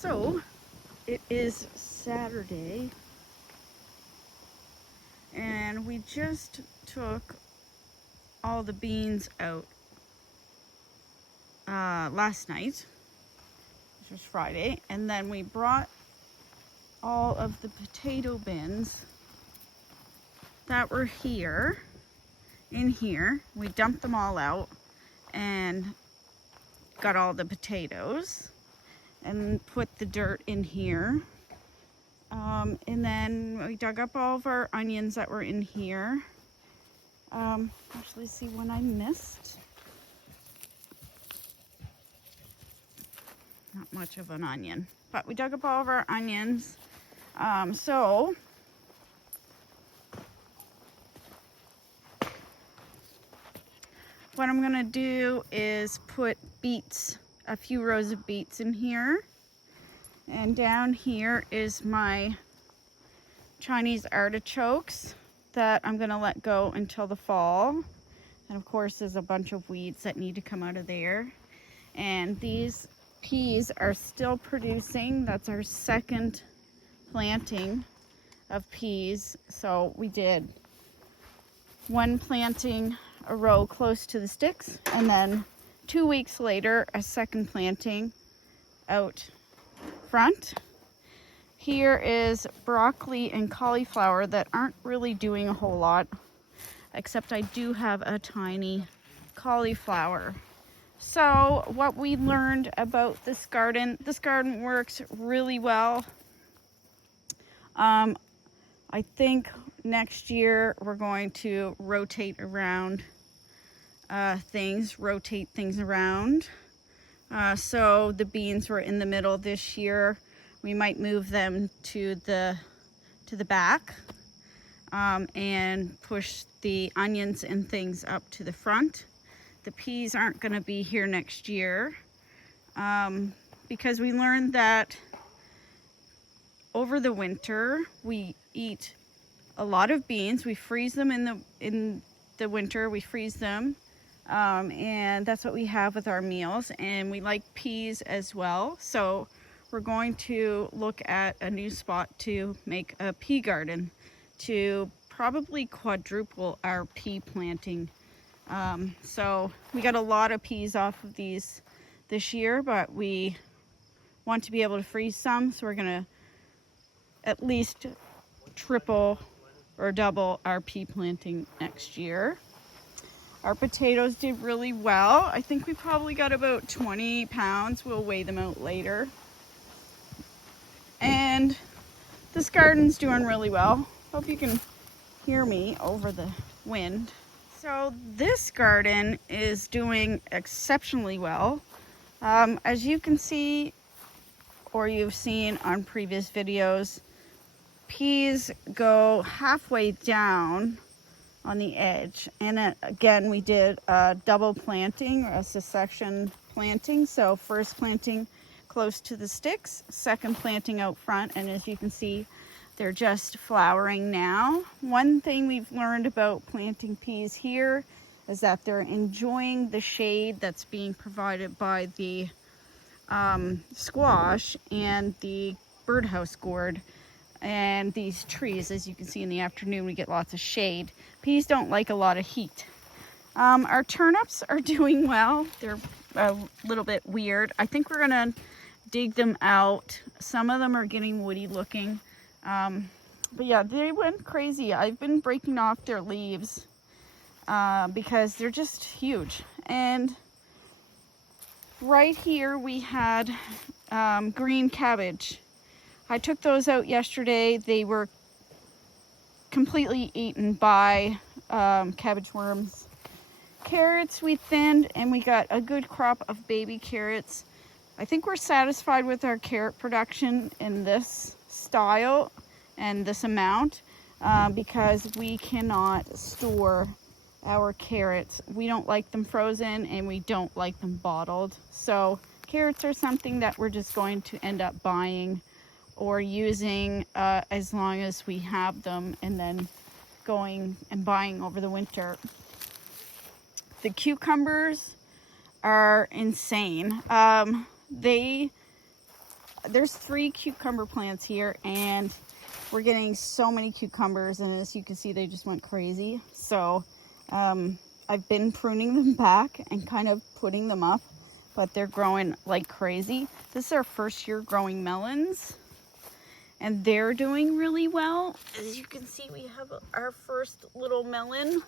So it is Saturday and we just took all the beans out last night, which was Friday, and then we brought all of the potato bins that were in here. We dumped them all out and got all the potatoes and put the dirt in here. And then we dug up all of our onions that were in here. Actually, see one I missed. Not much of an onion, but we dug up all of our onions. So what I'm gonna do is put beets, a few rows of beets in here. And down here is my Chinese artichokes that I'm gonna let go until the fall. And of course, there's a bunch of weeds that need to come out of there. And these peas are still producing. That's our second planting of peas. So we did one planting a row close to the sticks, and then 2 weeks later, a second planting out front. Here is broccoli and cauliflower that aren't really doing a whole lot, except I do have a tiny cauliflower. So what we learned about this garden works really well. I think next year we're going to rotate things around. So the beans were in the middle this year. We might move them to the back and push the onions and things up to the front. The peas aren't going to be here next year because we learned that over the winter we eat a lot of beans. We freeze them in the winter. We freeze them, and that's what we have with our meals. And we like peas as well. So we're going to look at a new spot to make a pea garden to probably quadruple our pea planting. So we got a lot of peas off of these this year, but we want to be able to freeze some. So we're gonna at least triple or double our pea planting next year. Our potatoes did really well. I think we probably got about 20 pounds. We'll weigh them out later. And this garden's doing really well. Hope you can hear me over the wind. So this garden is doing exceptionally well. As you can see, or you've seen on previous videos, peas go halfway down on the edge. And again, we did a double planting, or a succession planting. So first planting close to the sticks, second planting out front. And as you can see, they're just flowering now. One thing we've learned about planting peas here is that they're enjoying the shade that's being provided by the squash and the birdhouse gourd and these trees. As you can see, in the afternoon we get lots of shade. Peas don't like a lot of heat. Our turnips are doing well. They're a little bit weird. I think we're gonna dig them out. Some of them are getting woody looking. But yeah, they went crazy. I've been breaking off their leaves because they're just huge. And right here we had green cabbage. I took those out yesterday. They were completely eaten by cabbage worms. Carrots we thinned, and we got a good crop of baby carrots. I think we're satisfied with our carrot production in this style and this amount because we cannot store our carrots. We don't like them frozen, and we don't like them bottled. So carrots are something that we're just going to end up buying or using as long as we have them, and then going and buying over the winter. The cucumbers are insane. They there's 3 cucumber plants here, and we're getting so many cucumbers, and as you can see, they just went crazy. So I've been pruning them back and kind of putting them up, but they're growing like crazy. This is our first year growing melons, and they're doing really well. As you can see, we have our first little melon.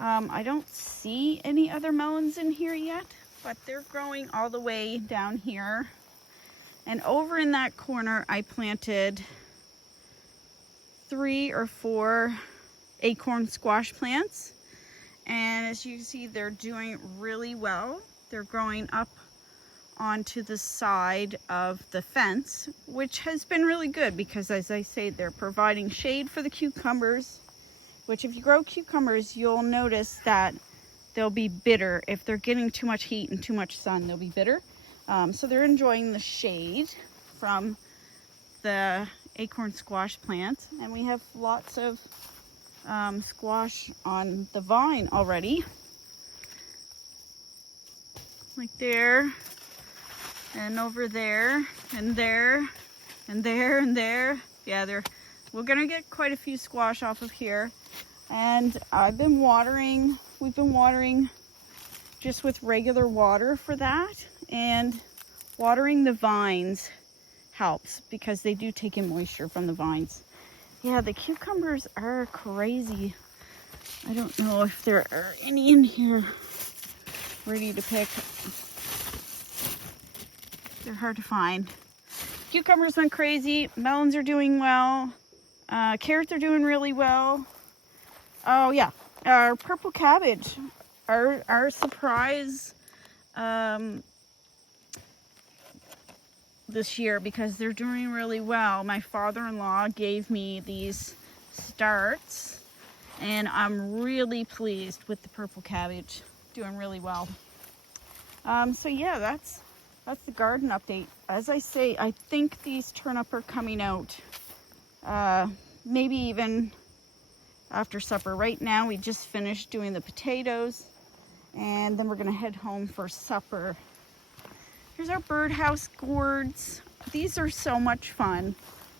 I don't see any other melons in here yet, but they're growing all the way down here. And over in that corner, I planted 3 or 4 acorn squash plants. And as you can see, they're doing really well. They're growing up onto the side of the fence, which has been really good because, as I say, they're providing shade for the cucumbers, which if you grow cucumbers, you'll notice that they'll be bitter. If they're getting too much heat and too much sun, they'll be bitter. So they're enjoying the shade from the acorn squash plants. And we have lots of squash on the vine already. Like there, and over there, and there, and there, and there. Yeah, we're gonna get quite a few squash off of here. And we've been watering just with regular water for that, and watering the vines helps because they do take in moisture from the vines. Yeah, the cucumbers are crazy. I don't know if there are any in here ready to pick. They're hard to find. Cucumbers went crazy. Melons are doing well. Carrots are doing really well. Oh yeah, our purple cabbage, our surprise this year, because they're doing really well. My father-in-law gave me these starts, and I'm really pleased with the purple cabbage. Doing really well. So yeah, that's the garden update. As I say, I think these turnip are coming out maybe even after supper. Right now we just finished doing the potatoes, and then we're gonna head home for supper. Here's our birdhouse gourds. These are so much fun.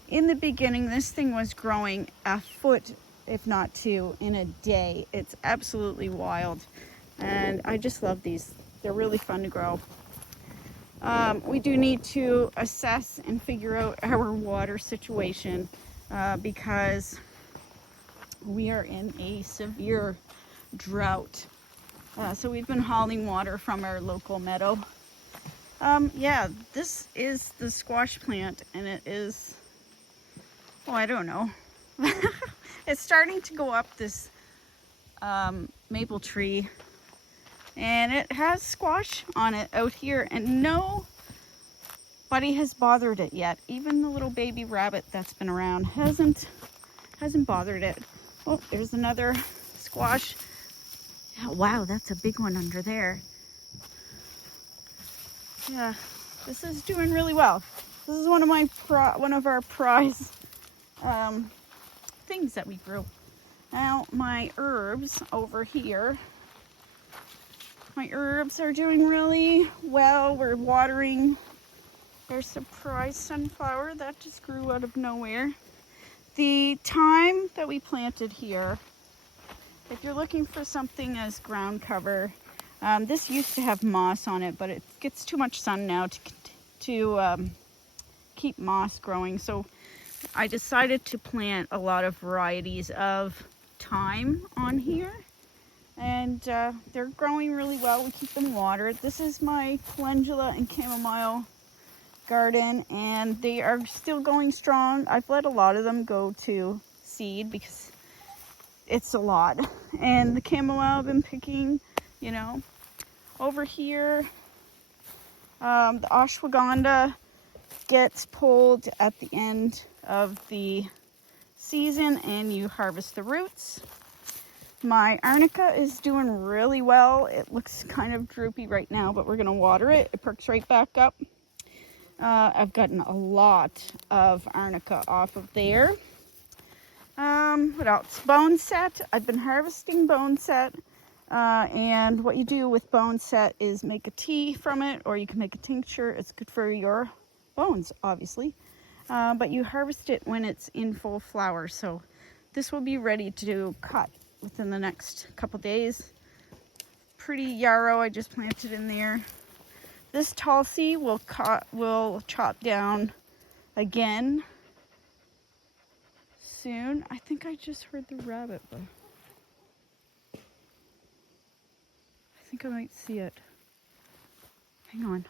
In the beginning, this thing was growing a foot, if not 2, in a day. It's absolutely wild. And I just love these. They're really fun to grow. We do need to assess and figure out our water situation because we are in a severe drought. So we've been hauling water from our local meadow. Yeah, this is the squash plant, and it is, oh, I don't know. It's starting to go up this maple tree, and it has squash on it out here, and nobody has bothered it yet. Even the little baby rabbit that's been around hasn't bothered it. Oh, there's another squash. Oh, wow, that's a big one under there. Yeah, this is doing really well. This is one of our prize things that we grew. Now my herbs over here, my herbs are doing really well. We're watering our surprise sunflower that just grew out of nowhere. The thyme that we planted here, if you're looking for something as ground cover, this used to have moss on it, but it gets too much sun now to keep moss growing. So I decided to plant a lot of varieties of thyme on here, and they're growing really well. We keep them watered. This is my calendula and chamomile garden, and they are still going strong. I've let a lot of them go to seed because it's a lot. And the chamomile I've been picking, you know. Over here, the ashwagandha gets pulled at the end of the season, and you harvest the roots. My arnica is doing really well. It looks kind of droopy right now, but we're gonna water it. It perks right back up. I've gotten a lot of arnica off of there. What else? Boneset. I've been harvesting boneset. And what you do with boneset is make a tea from it, or you can make a tincture. It's good for your bones, obviously. But you harvest it when it's in full flower. So this will be ready to cut within the next couple days. Pretty yarrow I just planted in there. This Tulsi will chop down again soon. I think I just heard the rabbit, but I think I might see it. Hang on.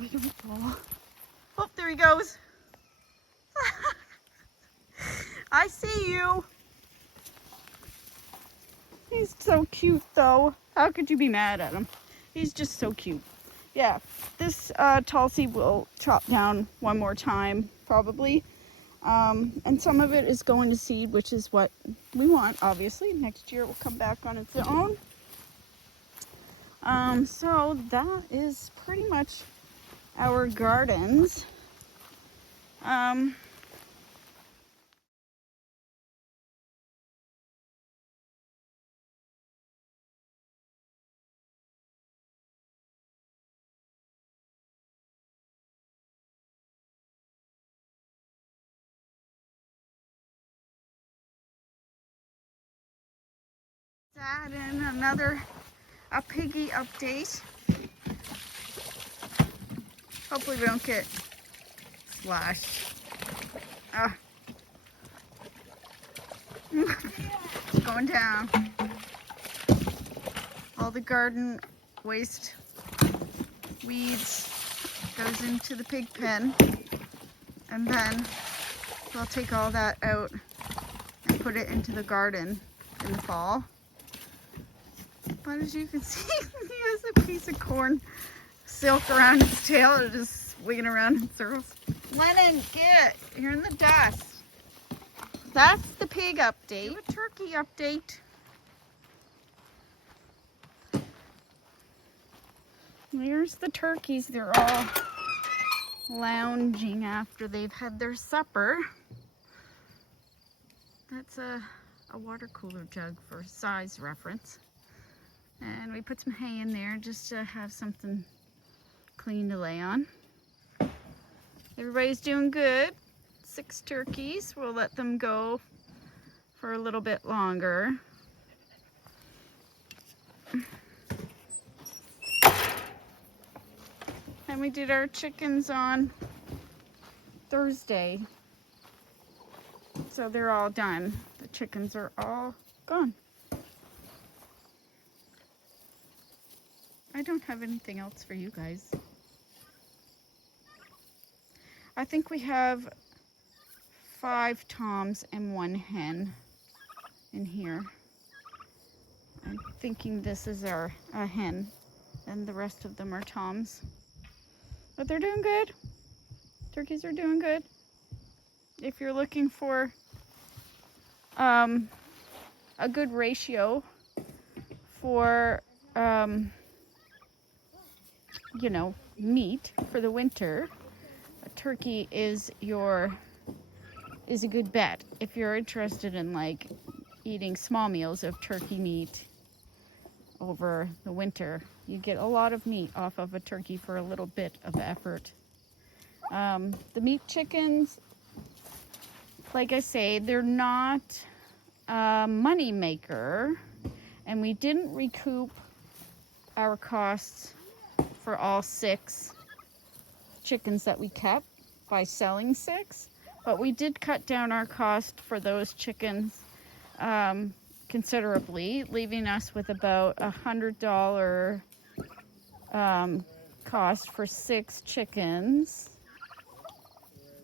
I don't fall. Oh, there he goes. I see you. He's so cute though. How could you be mad at him? He's just so cute. Yeah, this Tulsi will chop down one more time probably. And some of it is going to seed, which is what we want, obviously. Next year it will come back on its own. So that is pretty much our gardens. That and another piggy update. Hopefully we don't get slashed. It's going down. All the garden waste weeds goes into the pig pen, and then we'll take all that out and put it into the garden in the fall. But as you can see, he has a piece of corn silk around his tail. It's just swinging around in circles. Lennon, get! You're in the dust. That's the pig update. Do a turkey update. Here's the turkeys. They're all lounging after they've had their supper. That's a water cooler jug for size reference. And we put some hay in there just to have something clean to lay on. Everybody's doing good. 6 turkeys. We'll let them go for a little bit longer. And we did our chickens on Thursday. So they're all done. The chickens are all gone. I don't have anything else for you guys. I think we have 5 toms and 1 hen in here. I'm thinking this is our hen, and the rest of them are toms. But they're doing good. Turkeys are doing good. If you're looking for a good ratio for you know, meat for the winter, a turkey is a good bet. If you're interested in like eating small meals of turkey meat over the winter, you get a lot of meat off of a turkey for a little bit of effort. The meat chickens, like I say, they're not a money maker, and we didn't recoup our costs for all 6 chickens that we kept by selling 6, but we did cut down our cost for those chickens considerably, leaving us with about $100 cost for 6 chickens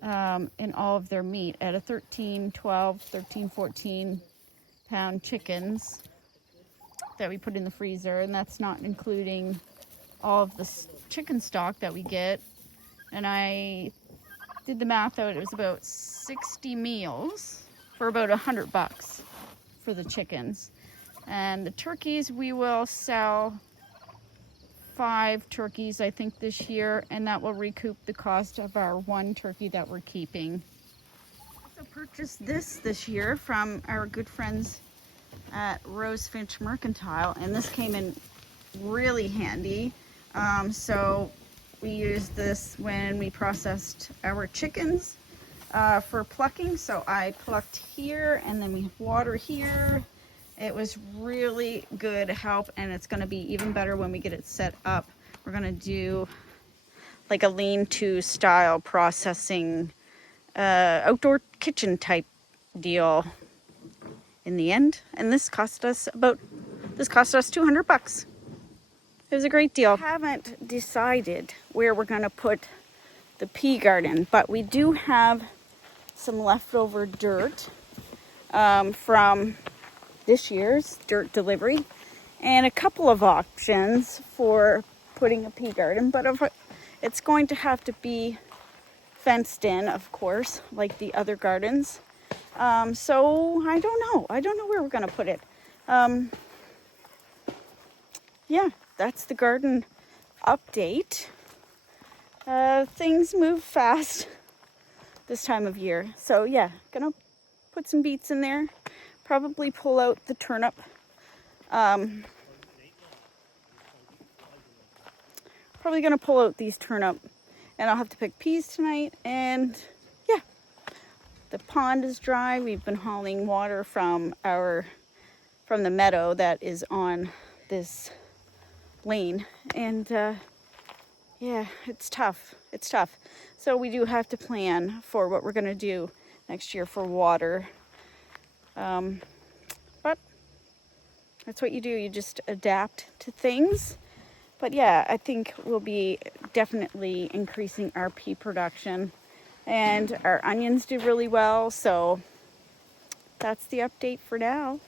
in all of their meat at a 14 pound chickens that we put in the freezer, and that's not including all of the chicken stock that we get. And I did the math out, it was about 60 meals for about $100 for the chickens. And the turkeys, we will sell 5 turkeys I think this year, and that will recoup the cost of our 1 turkey that we're keeping. I also purchased this year from our good friends at Rosefinch Mercantile, and this came in really handy. So We used this when we processed our chickens for plucking. So I plucked here, and then we have water here. It was really good help, and it's going to be even better when we get it set up. We're going to do like a lean-to style processing outdoor kitchen type deal in the end. And this cost us 200 bucks. It was a great deal. I haven't decided where we're going to put the pea garden, but we do have some leftover dirt from this year's dirt delivery, and a couple of options for putting a pea garden, but it's going to have to be fenced in, of course, like the other gardens. So I don't know where we're going to put it. Yeah, that's the garden update. Things move fast this time of year. So yeah, gonna put some beets in there. Probably pull out the turnip. Probably gonna pull out these turnip, and I'll have to pick peas tonight. And yeah, the pond is dry. We've been hauling water from the meadow that is on this lane, and yeah, it's tough. So we do have to plan for what we're gonna do next year for water. But that's what you do. You just adapt to things. But yeah, I think we'll be definitely increasing our pea production, and our onions do really well. So that's the update for now.